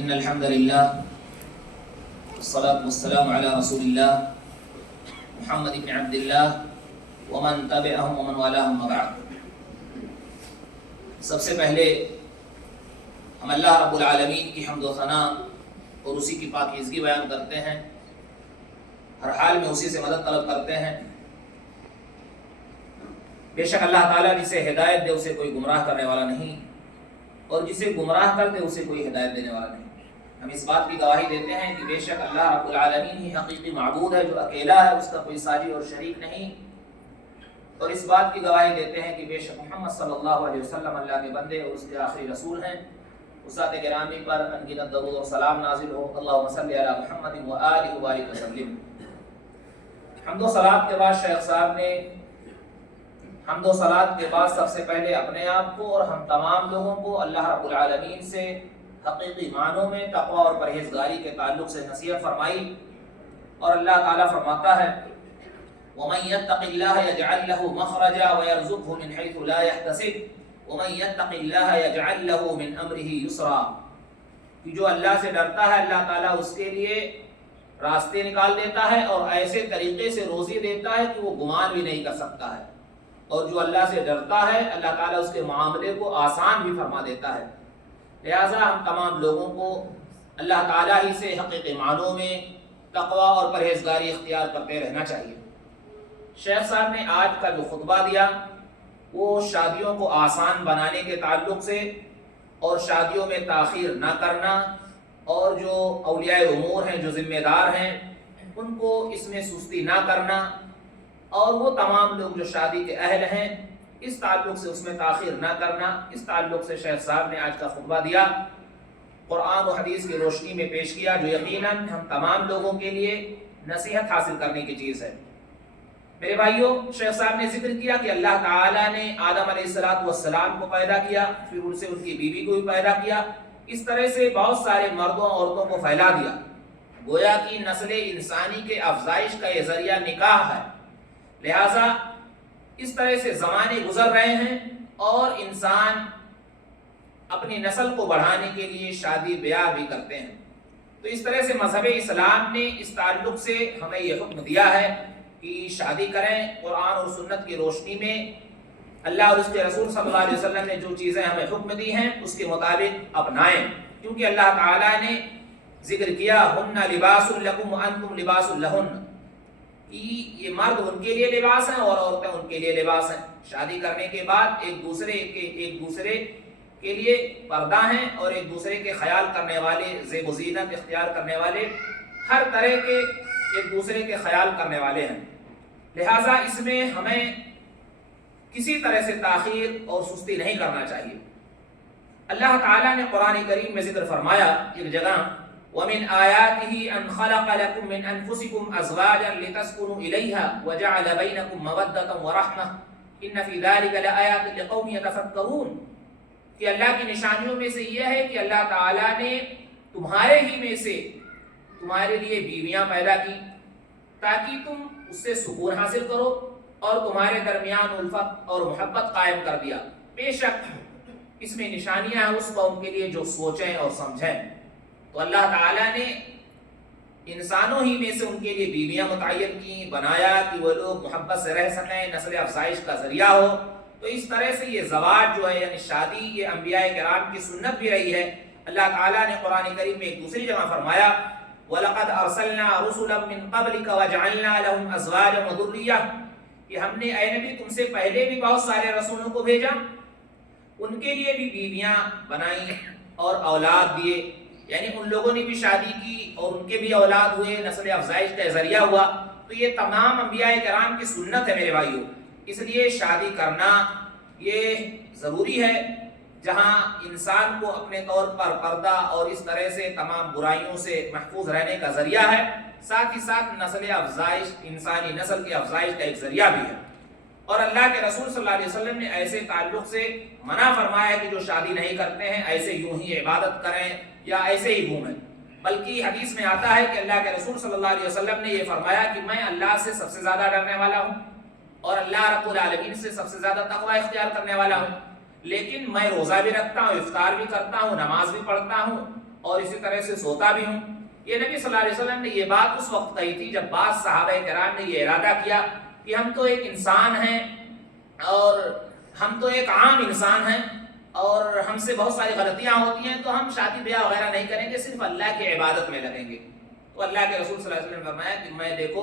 إن الحمد لله والصلاة والسلام على رسول الله محمد بن عبد الله ومن تبعهم ومن والاهم وبعد۔ سب سے پہلے ہم اللہ رب العالمین کی حمد و ثنا اور اسی کی پاکیزگی بیان کرتے ہیں، ہر حال میں اسی سے مدد طلب کرتے ہیں۔ بے شک اللہ تعالیٰ جسے ہدایت دے اسے کوئی گمراہ کرنے والا نہیں، اور جسے گمراہ کر دے اسے کوئی ہدایت دینے والا نہیں۔ ہم اس بات کی گواہی دیتے ہیں کہ بے شک اللہ رب العالمین ہی حقیقی معبود ہے، جو اکیلا ہے، اس کا کوئی ساجی اور شریک نہیں، اور اس بات کی گواہی دیتے ہیں کہ بے شک محمد صلی اللہ علیہ وسلم اللہ کے بندے اور اس کے آخری رسول ہیں۔ اسات گرامی پر انگنت درود اور سلام نازل ہو۔ اللہم صلی علی محمد و آلہ وبارک وسلم۔ حمد و صلات کے بعد شیخ صاحب نے حمد و صلات کے بعد سب سے پہلے اپنے آپ کو اور ہم تمام لوگوں کو اللہ رب العالمین سے حقیقی معنوں میں تقوی اور پرہیزگاری کے تعلق سے نصیحت فرمائی، اور اللہ تعالیٰ فرماتا ہے وَمَن يَتَّقِ اللَّهَ يَجْعَلْ لَهُ مَخْرَجًا وَيَرْزُقْهُ مِنْ حَيْثُ لَا يَحْتَسِبُ وَمَن يَتَّقِ اللَّهَ يَجْعَلْ لَهُ مِنْ أَمْرِهِ يُسْرًا، کہ جو اللہ سے ڈرتا ہے اللہ تعالیٰ اس کے لیے راستے نکال دیتا ہے اور ایسے طریقے سے روزی دیتا ہے کہ وہ گمان بھی نہیں کر سکتا ہے، اور جو اللہ سے ڈرتا ہے اللہ تعالیٰ اس کے معاملے کو آسان بھی فرما دیتا ہے۔ لہٰذا ہم تمام لوگوں کو اللہ تعالیٰ ہی سے حقیقی معنوں میں تقوی اور پرہیزگاری اختیار کرتے رہنا چاہیے۔ شیخ صاحب نے آج کا جو خطبہ دیا وہ شادیوں کو آسان بنانے کے تعلق سے، اور شادیوں میں تاخیر نہ کرنا، اور جو اولیاء امور ہیں، جو ذمہ دار ہیں، ان کو اس میں سستی نہ کرنا، اور وہ تمام لوگ جو شادی کے اہل ہیں اس تعلق سے اس میں تاخیر نہ کرنا۔ اس تعلق سے شیخ صاحب نے آج کا خطبہ دیا، قرآن و حدیث کی روشنی میں پیش کیا، جو یقیناً ہم تمام لوگوں کے لیے نصیحت حاصل کرنے کی چیز ہے۔ میرے بھائیوں، شیخ صاحب نے ذکر کیا کہ اللہ تعالیٰ نے آدم علیہ السلام کو پیدا کیا، پھر ان سے ان کی بیوی کو بھی پیدا کیا، اس طرح سے بہت سارے مردوں عورتوں کو پھیلا دیا، گویا کہ نسل انسانی کے افزائش کا یہ ذریعہ نکاح ہے۔ لہٰذا اس طرح سے زمانے گزر رہے ہیں اور انسان اپنی نسل کو بڑھانے کے لیے شادی بیاہ بھی کرتے ہیں۔ تو اس طرح سے مذہب اسلام نے اس تعلق سے ہمیں یہ حکم دیا ہے کہ شادی کریں، قرآن اور سنت کی روشنی میں اللہ اور اس کے رسول صلی اللہ علیہ وسلم نے جو چیزیں ہمیں حکم دی ہیں اس کے مطابق اپنائیں، کیونکہ اللہ تعالیٰ نے ذکر کیا ہن لباس لکم وانتم لباس لہن، یہ مرد ان کے لیے لباس ہیں اور عورتیں ان کے لیے لباس ہیں۔ شادی کرنے کے بعد ایک دوسرے کے لیے پردہ ہیں، اور ایک دوسرے کے خیال کرنے والے، زیب و زینت اختیار کرنے والے، ہر طرح کے ایک دوسرے کے خیال کرنے والے ہیں۔ لہٰذا اس میں ہمیں کسی طرح سے تاخیر اور سستی نہیں کرنا چاہیے۔ اللہ تعالیٰ نے قرآن کریم میں ذکر فرمایا ایک جگہ وَمِنْ آيَاتِهِ أَنْ خَلَقَ لَكُم مِّنْ أَنفُسِكُمْ أَزْوَاجًا لِتَسْكُنُوا إِلَيْهَا وَجَعَلَ بَيْنَكُم مَّوَدَّةً وَرَحْمَةً إِنَّ فِي ذَلِكَ لَآيَاتٍ لِقَوْمٍ يَتَفَكَّرُونَ، کہ اللہ کی نشانیوں میں سے یہ ہے کہ اللہ تعالیٰ نے تمہارے ہی میں سے تمہارے لیے بیویاں پیدا کی تاکہ تم اس سے سکون حاصل کرو، اور تمہارے درمیان الفت اور محبت قائم کر دیا۔ بے شک اس میں نشانیاں ہیں اس قوم کے لیے جو سوچیں اور سمجھیں۔ تو اللہ تعالیٰ نے انسانوں ہی میں سے ان کے لیے بیویاں متعین کی، بنایا کہ وہ لوگ محبت سے رہ سکیں، نسل افزائش کا ذریعہ ہو۔ تو اس طرح سے یہ زواج جو ہے یعنی شادی، یہ انبیاء کرام کی سنت بھی رہی ہے۔ اللہ تعالیٰ نے قرآن کریم میں ایک دوسری جگہ فرمایا وَلَقَدْ أَرْسَلْنَا رُسُلًا مِّن قَبْلِكَ وَجَعَلْنَا لَهُمْ أَزْوَاجًا وَذُرِّيَّةً، کہ ہم نے اے نبی تم سے پہلے بھی بہت سارے رسولوں کو بھیجا، ان کے لیے بھی بیویاں بنائیں اور اولاد دیے، یعنی ان لوگوں نے بھی شادی کی اور ان کے بھی اولاد ہوئے، نسل افزائش کا ذریعہ ہوا۔ تو یہ تمام انبیاء کرام کی سنت ہے میرے بھائیوں، اس لیے شادی کرنا یہ ضروری ہے، جہاں انسان کو اپنے طور پر پردہ اور اس طرح سے تمام برائیوں سے محفوظ رہنے کا ذریعہ ہے، ساتھ ہی ساتھ نسل افزائش، انسانی نسل کی افزائش کا ایک ذریعہ بھی ہے۔ اور اللہ کے رسول صلی اللہ علیہ وسلم نے ایسے تعلق سے منع فرمایا ہے کہ جو شادی نہیں کرتے ہیں ایسے یوں ہی عبادت کریں یا ایسے ہی گھومیں، بلکہ حدیث میں آتا ہے کہ اللہ کے رسول صلی اللہ علیہ وسلم نے یہ فرمایا کہ میں اللہ سے سب سے زیادہ ڈرنے والا ہوں اور اللہ رب العالمین سے سب سے زیادہ تقوی اختیار کرنے والا ہوں، لیکن میں روزہ بھی رکھتا ہوں، افطار بھی کرتا ہوں، نماز بھی پڑھتا ہوں، اور اسی طرح سے سوتا بھی ہوں۔ یہ نبی صلی اللہ علیہ وسلم نے یہ بات اس وقت کہی تھی جب بعض صحابہ کرام نے یہ ارادہ کیا کہ ہم تو ایک انسان ہیں اور ہم تو ایک عام انسان ہیں اور ہم سے بہت ساری غلطیاں ہوتی ہیں، تو ہم شادی بیاہ وغیرہ نہیں کریں گے، صرف اللہ کی عبادت میں لگیں گے۔ تو اللہ کے رسول صلی اللہ علیہ وسلم نے فرمایا کہ میں دیکھو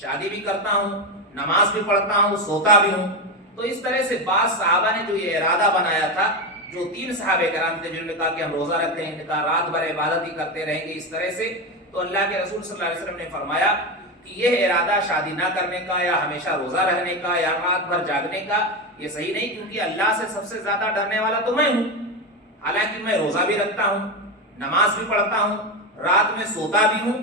شادی بھی کرتا ہوں، نماز بھی پڑھتا ہوں، سوتا بھی ہوں۔ تو اس طرح سے بعض صحابہ نے جو یہ ارادہ بنایا تھا، جو 3 صحابہ کرام تھے جنہوں نے کہا کہ ہم روزہ رکھتے ہیں، کہا رات بھر عبادت ہی کرتے رہیں گے اس طرح سے، تو اللہ کے رسول صلی اللہ علیہ وسلم نے فرمایا کہ یہ ارادہ شادی نہ کرنے کا یا ہمیشہ روزہ رہنے کا یا رات بھر جاگنے کا یہ صحیح نہیں، کیونکہ اللہ سے سب سے زیادہ ڈرنے والا تو میں ہوں، حالانکہ میں روزہ بھی رکھتا ہوں، نماز بھی پڑھتا ہوں، رات میں سوتا بھی ہوں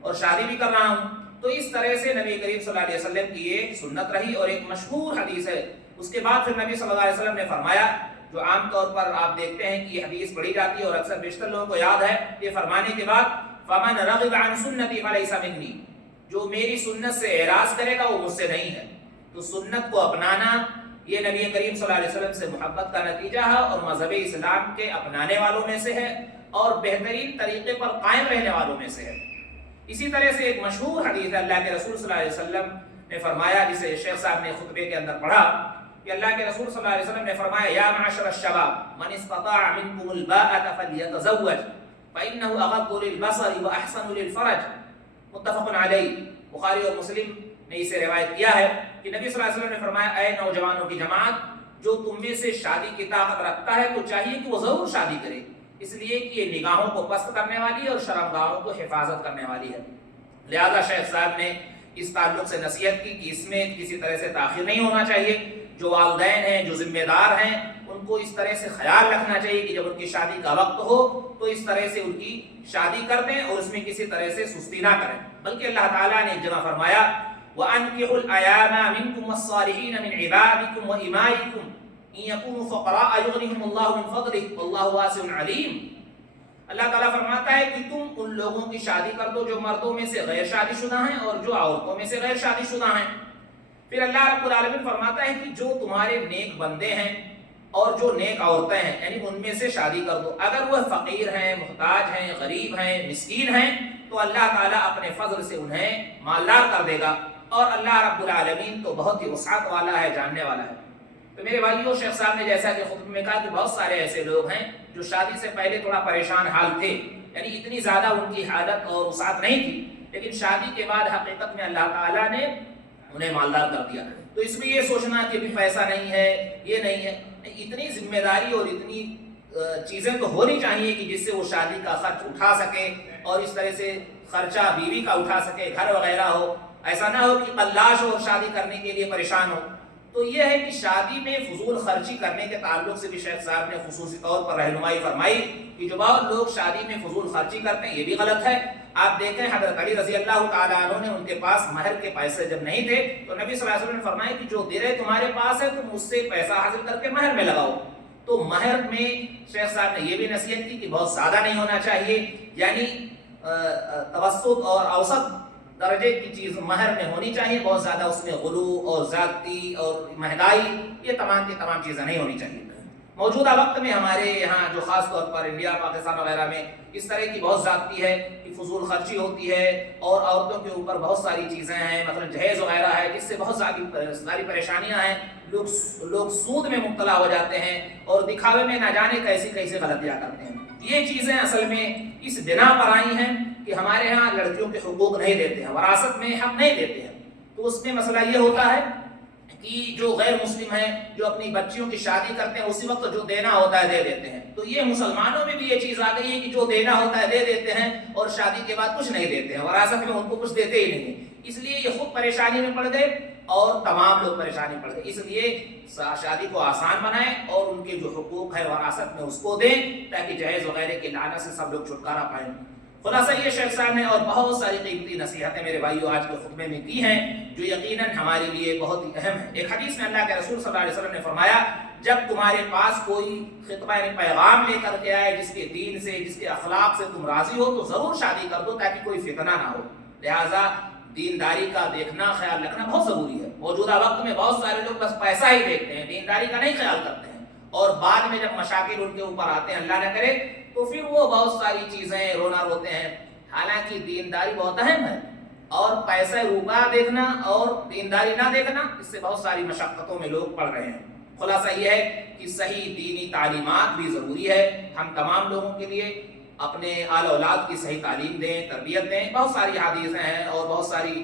اور شادی بھی کر رہا ہوں۔ تو اس طرح سے نبی کریم صلی اللہ علیہ وسلم کی یہ سنت رہی اور ایک مشہور حدیث ہے۔ اس کے بعد پھر نبی صلی اللہ علیہ وسلم نے فرمایا، جو عام طور پر آپ دیکھتے ہیں کہ یہ حدیث پڑھی جاتی ہے اور اکثر بیشتر لوگوں کو یاد ہے، یہ فرمانے کے بعد فَمَنْ رَغِبَ عَنْ سُنَّتِي فَلَيْسَ مِنِّي، جو میری سنت سے اعراض کرے گا وہ مجھ سے نہیں ہے۔ تو سنت کو اپنانا یہ نبی کریم صلی اللہ علیہ وسلم سے محبت کا نتیجہ ہے اور مذہب اسلام کے اپنانے والوں میں سے ہے اور بہترین طریقے پر قائم رہنے والوں میں سے ہے۔ اسی طرح سے ایک مشہور حدیث ہے، اللہ کے رسول صلی اللہ علیہ وسلم نے فرمایا، جسے شیخ صاحب نے خطبے کے اندر پڑھا، کہ اللہ کے رسول صلی اللہ علیہ وسلم نے فرمایا یا معشر الشباب من استطاع منکم الباءۃ فلیتزوج فإنه اغض للبصر واحسن للفرج، متفق علیہ۔ بخاری اور مسلم نے اسے روایت کیا ہے کہ نبی صلی اللہ علیہ وسلم نے فرمایا اے نوجوانوں کی جماعت، جو تم میں سے شادی کی طاقت رکھتا ہے تو چاہیے کہ وہ ضرور شادی کرے، اس لیے کہ یہ نگاہوں کو پست کرنے والی اور شرمگاہوں کو حفاظت کرنے والی ہے۔ لہذا شیخ صاحب نے اس تعلق سے نصیحت کی کہ اس میں کسی طرح سے تاخیر نہیں ہونا چاہیے، جو والدین ہیں، جو ذمہ دار ہیں، ان کو اس طرح سے خیال رکھنا چاہیے کہ جب ان کی شادی کا وقت ہو تو اس طرح سے ان کی شادی کر دیں اور اس میں کسی طرح سے سستی نہ کریں، بلکہ اللہ تعالیٰ نے ایک جگہ فرمایا وَأَنْكِحُوا الْأَيَامَ مِنْكُمْ وَالصَّالِحِينَ مِنْ عِبَادِكُمْ وَإِمَائِكُمْ إِنْ يَكُونُوا فُقَرَاءَ يُغْنِهِمُ اللَّهُ مِنْ فَضْلِهِ وَاللَّهُ وَاسِعٌ عَلِيمٌ۔ اللہ تعالیٰ فرماتا ہے کہ تم ان لوگوں کی شادی کر دو جو مردوں میں سے غیر شادی شدہ ہیں اور جو عورتوں میں سے غیر شادی شدہ ہیں۔ پھر اللہ رب العالمین فرماتا ہے کہ جو تمہارے نیک بندے ہیں اور جو نیک عورتیں ہیں، یعنی ان میں سے شادی کر دو، اگر وہ فقیر ہیں، محتاج ہیں، غریب ہیں، مسکین ہیں، تو اللہ تعالیٰ اپنے فضل سے انہیں مالدار کر دے گا، اور اللہ رب العالمین تو بہت ہی وسعت والا ہے، جاننے والا ہے۔ تو میرے بھائیو، شیخ صاحب نے جیسا کہ خطبے میں کہا کہ بہت سارے ایسے لوگ ہیں جو شادی سے پہلے تھوڑا پریشان حال تھے، یعنی اتنی زیادہ ان کی حالت اور وسعت نہیں تھی، لیکن شادی کے بعد حقیقت میں اللہ تعالیٰ نے انہیں مالدار کر دیا۔ تو اس میں یہ سوچنا کہ بھی پیسہ نہیں ہے، یہ نہیں ہے، اتنی ذمہ داری اور اتنی چیزیں تو ہونی چاہیے کہ جس سے وہ شادی کا خرچ اٹھا سکے اور اس طرح سے خرچہ بیوی کا اٹھا سکے، گھر وغیرہ ہو، ایسا نہ ہو کہ قلاش ہو شادی کرنے کے لیے پریشان ہو۔ تو یہ ہے کہ شادی میں فضول خرچی کرنے کے تعلق سے بھی شیخ صاحب نے خصوصی طور پر رہنمائی فرمائی کہ جو بہت لوگ شادی میں فضول خرچی کرتے ہیں، یہ بھی غلط ہے۔ آپ دیکھیں حضرت علی رضی اللہ تعالیٰ عنہ نے، ان کے پاس مہر کے پیسے جب نہیں تھے تو نبی صلی اللہ علیہ وسلم نے فرمایا کہ جو درے تمہارے پاس ہے تم اس سے پیسہ حاصل کر کے مہر میں لگاؤ۔ تو مہر میں شیخ صاحب نے یہ بھی نصیحت کی کہ بہت زیادہ نہیں ہونا چاہیے، یعنی توسط اور اوسط درجے کی چیز مہر میں ہونی چاہیے، بہت زیادہ اس میں غلو اور زیادتی اور مہنگائی، یہ تمام کی تمام چیزیں نہیں ہونی چاہیے۔ موجودہ وقت میں ہمارے یہاں جو خاص طور پر انڈیا، پاکستان وغیرہ میں اس طرح کی بہت زیادتی ہے کہ فضول خرچی ہوتی ہے اور عورتوں کے اوپر بہت ساری چیزیں ہیں، مثلا جہیز وغیرہ ہے، جس سے بہت ساری پریشانیاں ہیں، لوگ سود میں مبتلا ہو جاتے ہیں اور دکھاوے میں نہ جانے کیسی غلطیاں کرتے ہیں۔ یہ چیزیں اصل میں اس بنا پر آئی ہیں کہ ہمارے ہاں لڑکیوں کے حقوق نہیں دیتے ہیں، وراثت میں حق نہیں دیتے ہیں۔ تو اس میں مسئلہ یہ ہوتا ہے کہ جو غیر مسلم ہیں جو اپنی بچیوں کی شادی کرتے ہیں اسی وقت جو دینا ہوتا ہے دے دیتے ہیں۔ تو یہ مسلمانوں میں بھی یہ چیز آ گئی ہے کہ جو دینا ہوتا ہے دے دیتے ہیں اور شادی کے بعد کچھ نہیں دیتے ہیں، وراثت میں ان کو کچھ دیتے ہی نہیں ہیں۔ اس لیے یہ خود پریشانی میں پڑ گئے اور تمام لوگ پریشانی پڑ گئے۔ اس لیے شادی کو آسان بنائیں اور ان کے جو حقوق ہے وراثت میں اس کو دیں تاکہ جہیز وغیرہ کی لعنت سے سب لوگ چھٹکارا پائیں۔ خلاصہ یہ شیخ صاحب نے اور بہت ساری قیمتی نصیحتیں میرے بھائیو آج کے خطبے میں کی ہیں جو یقیناً ہمارے لیے بہت ہی اہم ہے۔ ایک حدیث میں اللہ کے رسول صلی اللہ علیہ وسلم نے فرمایا جب تمہارے پاس کوئی خطبہ یعنی پیغام لے کر کے آئے جس کے دین سے، جس کے اخلاق سے تم راضی ہو تو ضرور شادی کر دو تاکہ کوئی فتنہ نہ ہو۔ لہٰذا دینداری کا دیکھنا، خیال رکھنا بہت ضروری ہے۔ موجودہ وقت میں بہت سارے لوگ بس پیسہ ہی دیکھتے ہیں، دینداری کا نہیں خیال کرتے ہیں اور بعد میں جب مشاکل ان کے اوپر آتے ہیں اللہ نہ کرے تو پھر وہ بہت ساری چیزیں رونا روتے ہیں. حالانکہ دینداری بہت اہم ہے اور پیسہ روپا دیکھنا اور دینداری نہ دیکھنا اس سے بہت ساری مشقتوں میں لوگ پڑ رہے ہیں. خلاصہ یہ ہے کہ صحیح دینی تعلیمات بھی ضروری ہے. ہم تمام لوگوں کے لیے اپنے آل اولاد کی صحیح تعلیم دیں, تربیت دیں. بہت ساری حدیثیں ہیں اور بہت ساری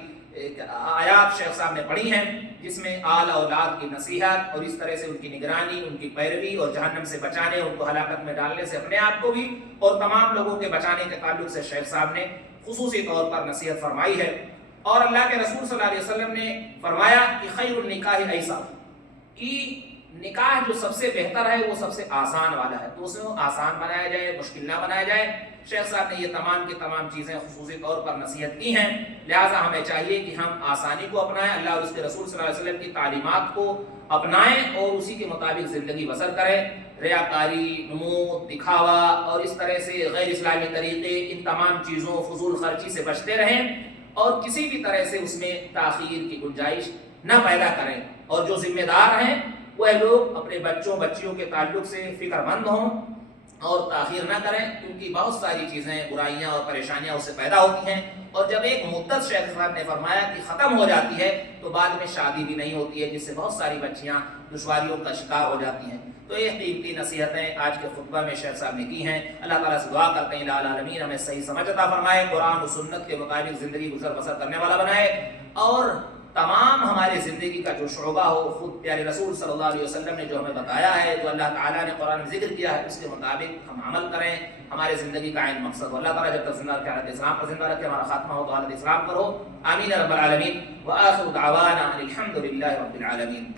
آیات شیخ صاحب نے پڑھی ہیں جس میں آل اولاد کی نصیحت اور اس طرح سے ان کی نگرانی, ان کی پیروی اور جہنم سے بچانے, ان کو ہلاکت میں ڈالنے سے اپنے آپ کو بھی اور تمام لوگوں کے بچانے کے تعلق سے شیخ صاحب نے خصوصی طور پر نصیحت فرمائی ہے. اور اللہ کے رسول صلی اللہ علیہ وسلم نے فرمایا کہ خیر النکاح ایسا, کہ نکاح جو سب سے بہتر ہے وہ سب سے آسان والا ہے, تو اسے آسان بنایا جائے, مشکل نہ بنایا جائے. شیخ صاحب نے یہ تمام کی تمام چیزیں خصوصی طور پر نصیحت کی ہیں. لہٰذا ہمیں چاہیے کہ ہم آسانی کو اپنائیں, اللہ اور اس کے رسول صلی اللہ علیہ وسلم کی تعلیمات کو اپنائیں اور اسی کے مطابق زندگی بسر کریں. ریاکاری, نمود, دکھاوا اور اس طرح سے غیر اسلامی طریقے, ان تمام چیزوں, فضول خرچی سے بچتے رہیں اور کسی بھی طرح سے اس میں تاخیر کی گنجائش نہ پیدا کریں. اور جو ذمہ دار ہیں وہ لوگ اپنے بچوں بچیوں کے تعلق سے فکر مند ہوں اور تاخیر نہ کریں, کیونکہ بہت ساری چیزیں, برائیاں اور پریشانیاں اس سے پیدا ہوتی ہیں. اور جب ایک مدت شیخ صاحب نے فرمایا کہ ختم ہو جاتی ہے تو بعد میں شادی بھی نہیں ہوتی ہے, جس سے بہت ساری بچیاں دشواریوں کا شکار ہو جاتی ہیں. تو یہ قیمتی نصیحتیں آج کے خطبہ میں شیخ صاحب نے کی ہیں. اللہ تعالیٰ سے دعا کرتے ہیں الہ العالمین ہمیں صحیح سمجھ عطا فرمائے, قرآن و سنت کے مطابق زندگی گزر بسر کرنے والا بنائے اور تمام ہمارے زندگی کا جو شعبہ ہو خود پیارے رسول صلی اللہ علیہ وسلم نے جو ہمیں بتایا ہے, جو اللہ تعالیٰ نے قرآن میں ذکر کیا ہے, اس کے مطابق ہم عمل کریں. ہمارے زندگی کا عین مقصد ہو اللہ تعالیٰ جب تک زندہ رکھے حالت اسلام پر زندہ رکھے, ہمارا خاتمہ ہو تو حالت اسلام پر ہو. آمین رب العالمین. وآخر دعوانا الحمد للہ رب العالمین.